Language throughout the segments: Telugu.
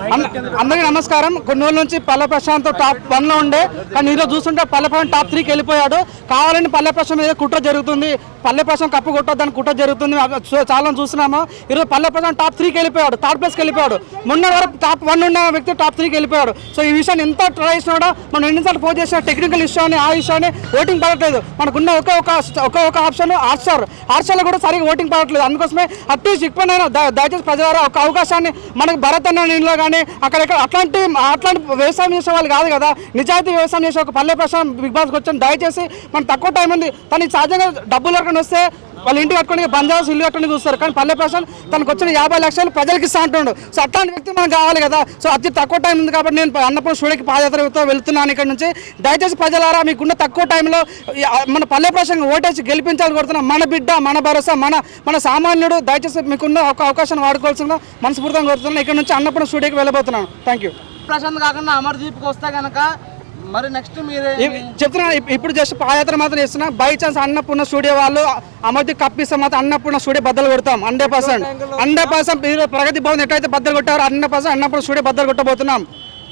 అందరికీ నమస్కారం. కొన్ని రోజుల నుంచి పల్లె ప్రశాంత్ టాప్ 1లో ఉండే, కానీ ఈరోజు చూస్తుంటే పల్లె ప్రశాంత్ టాప్ 3కి వెళ్ళిపోయాడు. కావాలని పల్లె ప్రశాంత్ మీద కుట్ర జరుగుతుంది, పల్లె ప్రశాంత్ కప్పు కొట్టొద్దని కుట్ర జరుగుతుంది. చాలా చూస్తున్నాము. ఈరోజు పల్లె ప్రశాంత్ టాప్ 3కి వెళ్ళిపోయాడు, థర్డ్ ప్లేస్కి వెళ్ళిపోయాడు. మొన్న వరకు టాప్ 1 ఉన్న వ్యక్తి టాప్ 3కి వెళ్ళిపోయాడు. సో ఈ విషయాన్ని ఎంత ట్రై చేసినా కూడా మనం ఎన్నిసార్లు ఫోన్ చేసిన టెక్నికల్ ఇష్యూ అని ఆ ఇష్యూని ఓటింగ్ పడట్లేదు. మనకున్న ఒక ఆప్షన్ హార్స్టార్లో కూడా సరిగ్గా ఓటింగ్ పడట్లేదు. అందుకోసమే అట్లీస్ట్ ఇప్పుడైనా దయచేసి ప్రజల ఒక అవకాశాన్ని మనకు భరత్ అన్న నీళ్ళలో కానీ అక్కడెక్కడ అట్లాంటి వ్యవసాయం చేసే వాళ్ళు కాదు కదా, నిజాయితీ వ్యవసాయం చేసే ఒక పల్లె ప్రశాంత్ బిగ్ బాస్కి వచ్చాను. దయచేసి మనం తక్కువ టైం ఉంది, తనకి సహజంగా డబ్బులు వరకు వస్తే వాళ్ళ ఇంటికి కట్టుకుని బంజారాస్ ఇల్లు కట్టుకుని చూస్తారు. కానీ పల్లె ప్రశాంత్ తనకు వచ్చిన 50 లక్షలు ప్రజలకు ఇస్తా అంటుండు. సో అట్లాంటి వ్యక్తి మనకు కావాలి కదా. సో అతి తక్కువ టైం ఉంది కాబట్టి నేను అన్నపూర్ణ స్టూడియోకి పాదయాత్రతో వెళ్తున్నాను ఇక్కడ నుంచి. దయచేసి ప్రజలారా మీకున్న తక్కువ టైంలో మన పల్లె ప్రశాంత్ ఓటేసి గెలిపించాలని కోరుతున్నాం. మన బిడ్డ, మన భరోసా, మన సామాన్యుడు. దయచేసి మీకున్న ఒక అవకాశాన్ని వాడుకోవాల్సిందిగా మనస్ఫూర్తిగా కోరుతున్నాను. ఇక్కడ నుంచి అన్నపూర్ణ స్టూడియోకి వెళ్ళబోతున్నాను. Thank you. ప్రశాంత్ కాకుండా అమర్దీప్కి వస్తే కనుక మరి నెక్స్ట్ మీరే చెప్తున్నా. ఇప్పుడు జస్ట్ పాదయాత్ర మాత్రం చేస్తున్నా. బై ఛాన్స్ అన్నపూర్ణ స్టూడియో వాళ్ళు అమర్దీప్ కప్పిస్తే మాత్రం అన్నపూర్ణ స్టూడియో బద్దలు కొడతాం. 100% ప్రగతి భవన్ ఎట్లయితే బద్దలు కొట్టారో 100% అన్నపూర్ణ స్టూడియో బద్దలు కొట్టబోతున్నాం.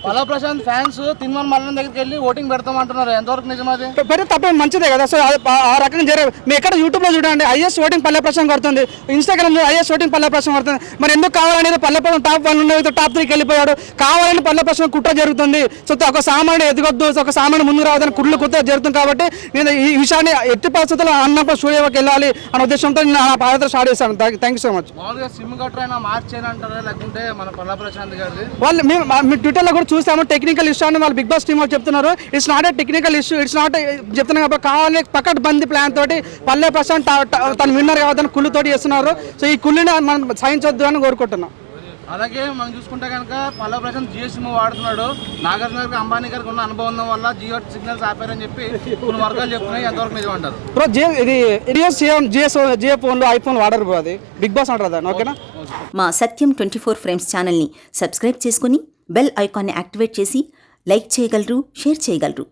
పల్లె ప్రశాంత్ ఫ్యాన్స్ తిన్మన్ మల్లన్ దగ్గరికి వెళ్ళి ఓటింగ్ పెడతామంటున్నారు. ఎంతవరకు నిజమది? పెడితే తప్పే, మంచిదే కదా. సో ఆ రకంగా జరిగే మీ ఎక్కడ యూట్యూబ్లో చూడండి, ఐఎస్ ఓటింగ్ పల్లె ప్రశాంత్ కొడుతుంది. ఇన్స్టాగ్రామ్లో ఐఎస్ ఓటింగ్ పల్లె ప్రశాంత్ కొడుతుంది. మరి ఎందుకు కావాలనేది పల్లె ప్రశాంత్ టాప్ 1 ఉండేది టాప్ 3కి వెళ్ళిపోయాడు. కావాలని పల్లె ప్రశాంత్ కుట్ర జరుగుతుంది. సో ఒక సామాన్యుడు ఎదగొద్దు, ఒక సామాన్యుడు ముందు రావద్దని కుట్ర జరుగుతుంది. కాబట్టి నేను ఈ విషయాన్ని ఎట్టి పరిస్థితుల్లో అన్నపూర్ణ స్టూడియోకి వెళ్ళాలి అనే ఉద్దేశంతో నేను ఆ పాదయాత్ర స్టార్ట్ చేశాను. Thank you so much. మామూలుగా సిమ్ గట్రైనా మార్చేనంటారా లేకుంటే మన పల్లె ప్రశాంత్ గారిది వాళ్ళు మేము ట్విట్టర్లో కూడా చూసాము. టెక్నికల్ ఇష్యూ అని వాళ్ళు బిగ్ బాస్ టీమ్ వాళ్ళు చెప్తున్నారు. It's not a technical issue, it's not చెప్తున్నారు కాబట్టి కావాలని పక్కన బంది ప్లాన్ తోటి పల్లె ప్రశాంత్ తను విన్నర్ కావద్దని కుళ్ళుతోటి చేస్తున్నారు. సో ఈ కుళ్ళుని మనం సహించొద్దు అని కోరుకుంటున్నాం. అలాగే మనం చూసుకుంటే కనుక పల్లె ప్రశాంత్ జియో సిమ్ వాడుతున్నాడు. నాగార్జున గారికి, అంబానీ గారికి ఉన్న అనుభవం వల్ల జియో సిగ్నల్స్ ఆపారని చెప్పి కొన్ని వర్గాలు చెప్తున్నాయి. ఎంతవరకు నిజమంటారు? బ్రో జియో ఫోన్లో ఐఫోన్ వాడరు బ్రో, అది బిగ్ బాస్ అంటారు దాన్ని. ఓకేనా? మా సత్యం 24 ఫ్రేమ్స్ ఛానల్ని సబ్స్క్రైబ్ చేసుకుని బెల్ ఐకాన్ని యాక్టివేట్ చేసి లైక్ చేయగలరు, షేర్ చేయగలరు.